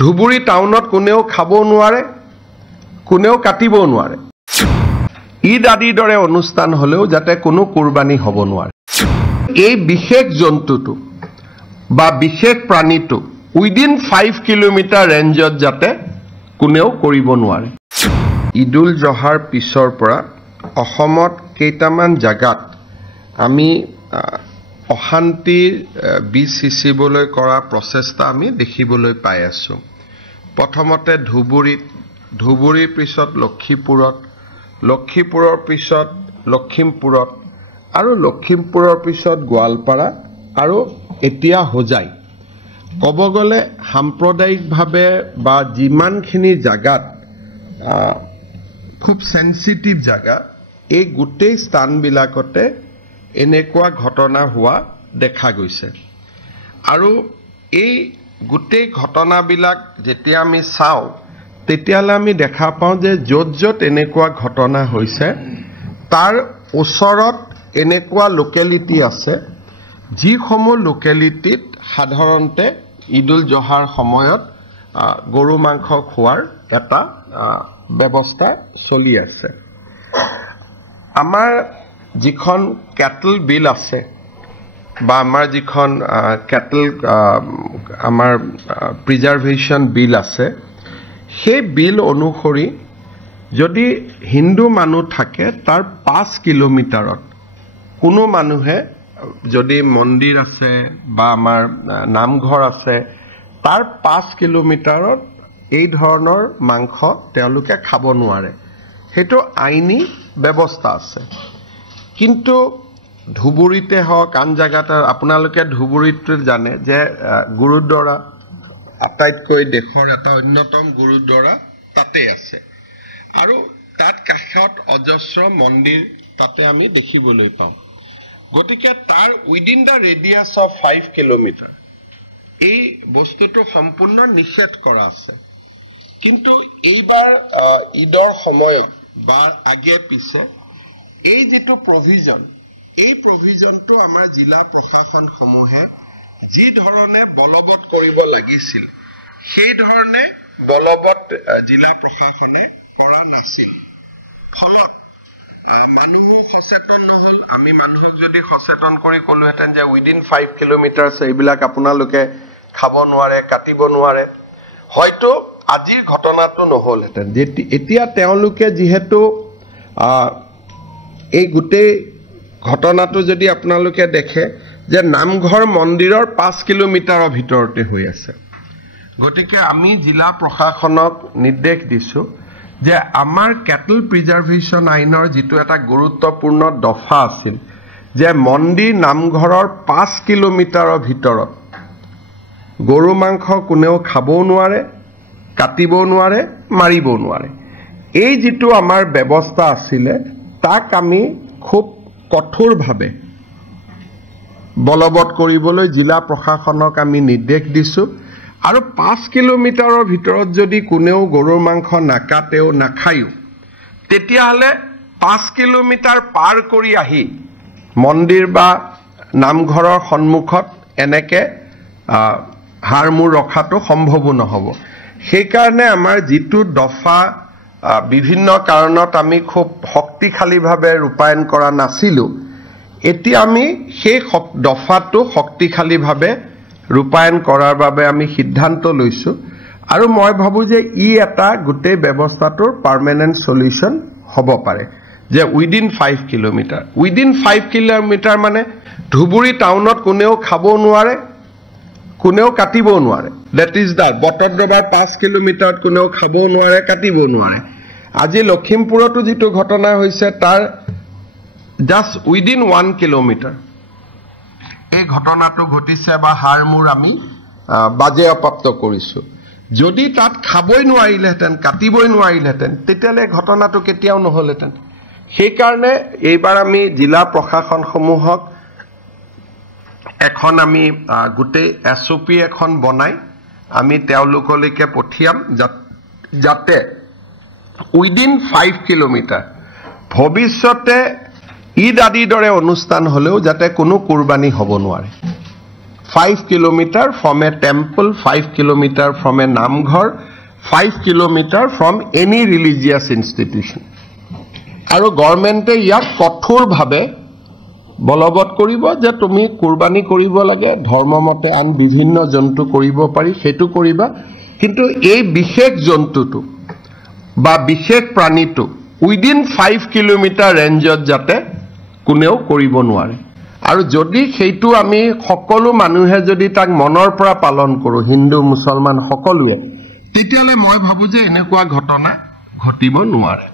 ধুবুৰী টাউনত কোনেও খাব নোৱাৰে, কোনেও কাটিব নোৱাৰে। ঈদ আদিৰ দৰে অনুষ্ঠান হলেও যাতে কোনো কুৰবানী হ'ব নোৱাৰে। এই বিশেষ জন্তুটো বা বিশেষ প্ৰাণীটো উইদিন 5 কিলোমিটাৰ ৰেঞ্জত যাতে কোনেও কৰিব নোৱাৰে। ঈদুল জহাৰ পিছৰ পৰা অসমত কেইটামান জাগাত আমি অশান্তিৰ বীজ সিঁচিবলৈ কৰা প্ৰচেষ্টা আমি দেখিবলৈ পাই আছো। প্ৰথমতে ধুবুৰীৰ পিছত লক্ষীপুৰত, লক্ষীপুৰৰ পিছত লখিমপুৰত আৰু লখিমপুৰৰ পিছত গোৱালপাৰা আৰু এতিয়া হোজাই। ক'ব গ'লে সাম্প্ৰদায়িকভাৱে বা যিমানখিনি জাগাত খুব সেন্সিটিভ জাগা, এই গোটেই স্থানবিলাকতে এনেকুৱা ঘটনা হোৱা দেখা গৈছে। আৰু এই গোটেই ঘটনাবিলাক যেতিয়া আমি চাওঁ তেতিয়ালে আমি দেখা পাওঁ যে য'ত য'ত এনেকুৱা ঘটনা হৈছে তাৰ ওচৰত এনেকুৱা লোকেলিটি আছে যিসমূহ লোকেলিটিত সাধাৰণতে ঈদুল জহাৰ সময়ত গৰু মাংস খোৱাৰ এটা ব্যৱস্থা চলি আছে। আমাৰ যিখন কেটল বিল আছে বা আমাৰ যিখন কেটল আমাৰ প্ৰিজাৰ্ভেশ্যন বিল আছে, সেই বিল অনুসৰি যদি হিন্দু মানুহ থাকে তাৰ 5 কিলোমিটাৰত কোনো মানুহে যদি মন্দিৰ আছে বা আমাৰ নামঘৰ আছে তাৰ 5 কিলোমিটাৰত এই ধৰণৰ মাংস তেওঁলোকে খাব নোৱাৰে। সেইটো আইনী ব্যৱস্থা আছে। কিন্তু ধুবুৰীতে হওক আন জাগাত আপোনালোকে ধুবুৰীত জানে যে গুৰুদ্বাৰা আটাইতকৈ দেশৰ এটা অন্যতম গুৰুদ্বাৰা তাতে আছে আৰু তাত কাষত অজস্ৰ মন্দিৰ তাতে আমি দেখিবলৈ পাওঁ। গতিকে তাৰ within the radius of 5 kilometre এই বস্তুটো সম্পূৰ্ণ নিষেধ কৰা আছে। কিন্তু এইবাৰ ঈদৰ সময়ত বা আগে পিছে এই যিটো প্ৰভিজন, এই প্ৰভিজনটো আমাৰ জিলা প্ৰশাসনসমূহে যি ধৰণে বলবৎ কৰিব লাগিছিল সেই ধৰণে বলবৎ জিলা প্ৰশাসনে কৰা নাছিল। ফলত মানুহো সচেতন নহল। আমি মানুহক যদি সচেতন কৰি ক'লোহেঁতেন যে উইদিন 5 কিলোমিটাৰ এইবিলাক আপোনালোকে খাব নোৱাৰে, কাটিব নোৱাৰে, হয়তো আজিৰ ঘটনাটো নহলহেঁতেন। এতিয়া তেওঁলোকে যিহেতু এই গোটেই ঘটনাটো যদি আপোনালোকে দেখে যে নামঘৰ মন্দিৰৰ 5 কিলোমিটাৰৰ ভিতৰতে হৈ আছে। গতিকে আমি জিলা প্ৰশাসনক নিৰ্দেশ দিছো যে আমাৰ কেটল প্ৰিজাৰ্ভেশ্যন আইনৰ যিটো এটা গুৰুত্বপূৰ্ণ দফা আছিল যে মন্দিৰ নামঘৰৰ 5 কিলোমিটাৰৰ ভিতৰত গৰু মাংস কোনেও খাবও নোৱাৰে, কাটিবও নোৱাৰে, মাৰিবও নোৱাৰে। এই যিটো আমাৰ ব্যৱস্থা আছিলে তাক আমি খুব কঠোৰভাৱে বলবৎ কৰিবলৈ জিলা প্ৰশাসনক আমি নিৰ্দেশ দিছো। আৰু 5 কিলোমিটাৰৰ ভিতৰত যদি কোনেও গৰুৰ মাংস নাকাটেও নাখায়ো তেতিয়াহ'লে 5 কিলোমিটাৰ পাৰ কৰি আহি মন্দিৰ বা নামঘৰৰ সন্মুখত এনেকে হাৰ মূৰ ৰখাটো সম্ভৱো নহ'ব। সেইকাৰণে আমাৰ যিটো দফা বিভিন্ন কাৰণত আমি খুব শক্তিশালীভাৱে ৰূপায়ণ কৰা নাছিলো, এতিয়া আমি সেই দফাটো শক্তিশালীভাৱে ৰূপায়ণ কৰাৰ বাবে আমি সিদ্ধান্ত লৈছো। আৰু মই ভাবো যে ই এটা গোটেই ব্যৱস্থাটোৰ পাৰ্মানেণ্ট সলিউশন হ'ব পাৰে যে উইদিন 5 কিলোমিটাৰ। উইদিন 5 কিলোমিটাৰ মানে ধুবুৰী টাউনত কোনেও খাব নোৱাৰে, কোনেও কাটিব নোৱাৰে। দেট ইজ দ্য বটদ্ৰৱাৰ 5 কিলোমিটাৰত কোনেও খাব নোৱাৰে, কাটিব নোৱাৰে। আজি লখিমপুৰতো যিটো ঘটনা হৈছে তাৰ জাষ্ট উইদিন 1 কিলোমিটাৰ এই ঘটনাটো ঘটিছে বা হাৰ মূৰ আমি বাজেয়াপ্ত কৰিছো। যদি তাত খাবই নোৱাৰিলেহেঁতেন, কাটিবই নোৱাৰিলেহেঁতেন তেতিয়াহ'লে ঘটনাটো কেতিয়াও নহ'লহেঁতেন। সেইকাৰণে এইবাৰ আমি জিলা প্ৰশাসনসমূহক এখন আমি গোটেই SOP এখন বনাই আমি তেওঁলোকলৈকে পঠিয়াম যাতে উইদিন 5 কিলোমিটাৰ ভৱিষ্যতে ঈদ আদিৰ দৰে অনুষ্ঠান হলেও যাতে কোনো কুৰবানী হ'ব নোৱাৰে। 5 kilometer from a temple, 5 kilometer from a namghar, 5 kilometer from any religious institution. আৰু গভৰ্ণমেণ্টে ইয়াক কঠোৰভাৱে বলবৎ কৰিব যে তুমি কুৰবানী কৰিব লাগে, ধৰ্মমতে আন বিভিন্ন জন্তু কৰিব পাৰি, সেইটো কৰিবা, কিন্তু এই বিশেষ জন্তুটো বা বিশেষ প্ৰাণীটো উইদিন 5 কিলোমিটাৰ ৰেঞ্জত যাতে কোনেও কৰিব নোৱাৰে। আৰু যদি সেইটো আমি সকলো মানুহে যদি তাক মনৰ পৰা পালন কৰোঁ, হিন্দু মুছলমান সকলোৱে, তেতিয়াহ'লে মই ভাবোঁ যে এনেকুৱা ঘটনা ঘটিব নোৱাৰে।